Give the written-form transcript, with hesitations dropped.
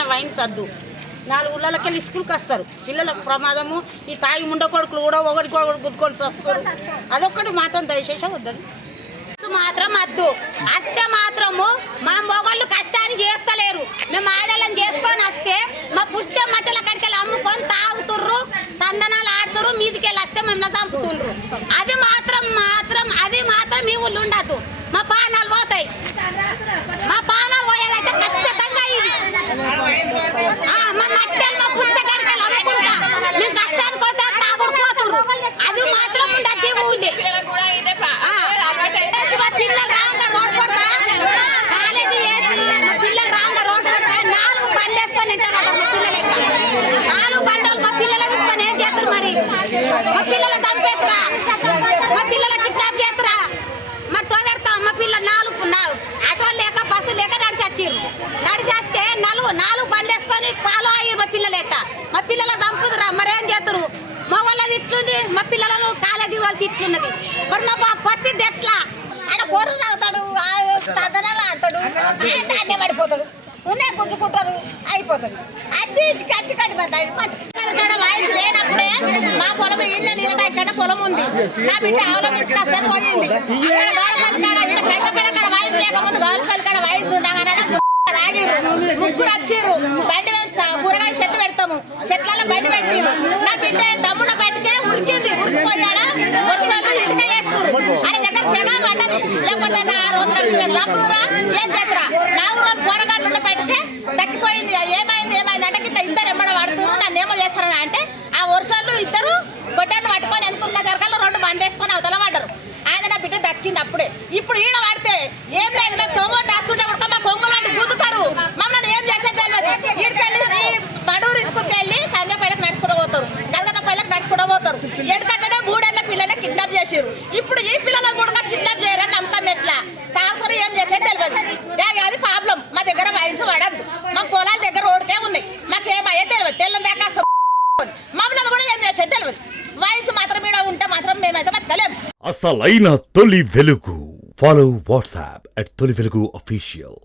ఎక్కడైనా వైన్ సర్దు 4 ఊళ్ళకి వెళ్ళి స్కూల్కి వస్తారు పిల్లలకు ప్రమాదము ఈ తాగి ముండ కొడుకులు కూడా ఒకరికొకరు గుద్దుకొని వస్తారు అదొక్కటి మాత్రం దయచేసి వద్దండి మాత్రం వద్దు వస్తే మాత్రము మా మొగళ్ళు కష్టాన్ని చేస్తలేరు మేము ఆడలను చేసుకొని వస్తే మా పుష్టి మట్టల కడికెళ్ళి అమ్ముకొని తాగుతుర్రు తందనాలు ఆడుతుర్రు మీదికెళ్ళి వస్తే మిమ్మల్ని చంపుతుండ్రు అది మాత్రం మీ ఊళ్ళు ఉండదు మా పానాలు పోతాయి మా పానాలు పోయేదైతే ఖచ్చితంగా ఇది మా మట్టలు మా పుస్తకానికి అమ్ముకుంటా మేము కష్టానికి వస్తే తాగుడు పోతుర్రు అది మాత్రం ఉండదు ఈ ఊళ్ళే పిల్లలు రాగా రోడ్ పడతా కాలేజీ వేసి మా పిల్లలు రాగా రోడ్ పడతా 4 బండ్లు వేసుకొని తింటారు మా పిల్లలు 4 బండ్లు మా పిల్లలు తీసుకొని ఏం చేస్తారు మరి మా పిల్లలు చంపేస్తారా మా పిల్లల కిడ్నాప్ చేస్తారా మరి తోగెడతాం మా పిల్లలు 4 ఆటో లేక బస్సు లేక నడిచేస్తే 4 బండ్లు వేసుకొని ఫాలో అయ్యారు మా పిల్లలు మా పిల్లలు చంపుతురా మరేం చేస్తారు మగవాళ్ళ తిట్లుంది మా పిల్లలను కాలేజీ వాళ్ళు తిట్లున్నది మరి మా పరిస్థితి ఎట్లా ఆడ కోటలు తాగుతాడు తదనాలు ఆడతాడు దాన్నే పడిపోతాడు ఉన్నాయి గుంజుకుంటారు అయిపోతుంది వచ్చి ఇంటికి వచ్చి కట్టిపోతాడు పట్టుకున్న వాయిస్ లేనప్పుడే మా పొలం ఇళ్ళ ఇక్కడ పొలం ఉంది నా బిడ్డ ఆవులో తీసుకొస్తాను పోయింది అక్కడ వాయిస్ లేకపోతే గౌరపల్లి కాడ వాయిస్ ఉండగానే ముగ్గురు వచ్చిర్రు బండి వేస్తా కూరగాయ చెట్టు పెడతాము చెట్లలో బండి పెట్టిరు నా బిడ్డ దమ్మున పట్టుకే ఉరికిపోయాడా వర్షాలు ఇంటికే వేస్తారు ఆయన దగ్గర తెగా పడ్డది లేకపోతే నా రోజున చంపురా ఏం చేద్దరా నా ఊరు కూరగాయలు ఉండి పట్టుకే తగ్గిపోయింది ఏమైంది అంటే ఇద్దరు ఎమ్మడ పడుతున్నారు నన్నేమో చేస్తారని అంటే ఆ వర్షాలు ఇద్దరు గొడ్డలు పట్టుకొని అనుకున్న జరగాలో 2 బండి వేసుకొని అవతల పడ్డారు ఆయన నా బిడ్డ దక్కింది అప్పుడే ఇప్పుడు ఈడ పడితే ఏం లేదు మేము తోమోటి వస్తుంటే కూడా మా కొంగులాంటి గుద్దుతారు మమ్మల్ని ఏం చేసేది తెలియదు ఈడికెళ్ళి మడూరు స్కూల్కి వెళ్ళి సంజయ్ పైలకు నడుచుకుంటూ పోతారు కలకత్తా పైలకు నడుచుకుంటూ పోతారు ఎందుకంటే 3 ఏళ్ళ పిల్లలే కిడ్నాప్ చేసారు ఇప్పుడు ఈ పిల్లలను కూడా కిడ్నాప్ చేయరని నమ్మకం ఎట్లా తాగుతారు ఏం చేసేది తెలియదు అది ప్రాబ్లం మా దగ్గర వైన్స్ పడద్దు మా పొలాల దగ్గర రోడ్కే ఉన్నాయి మాకేమయ్యే తెలియదు తెల్లని దాకా మమ్మల్ని కూడా ఏం చేసేది తెలియదు వైన్స్ మాత్రం ఈడ ఉంటే మాత్రం మేమైతే బతకలేము అసలైన తొలి వెలుగు ఫాలో వాట్సాప్ @తొలి వెలుగు అఫీషియల్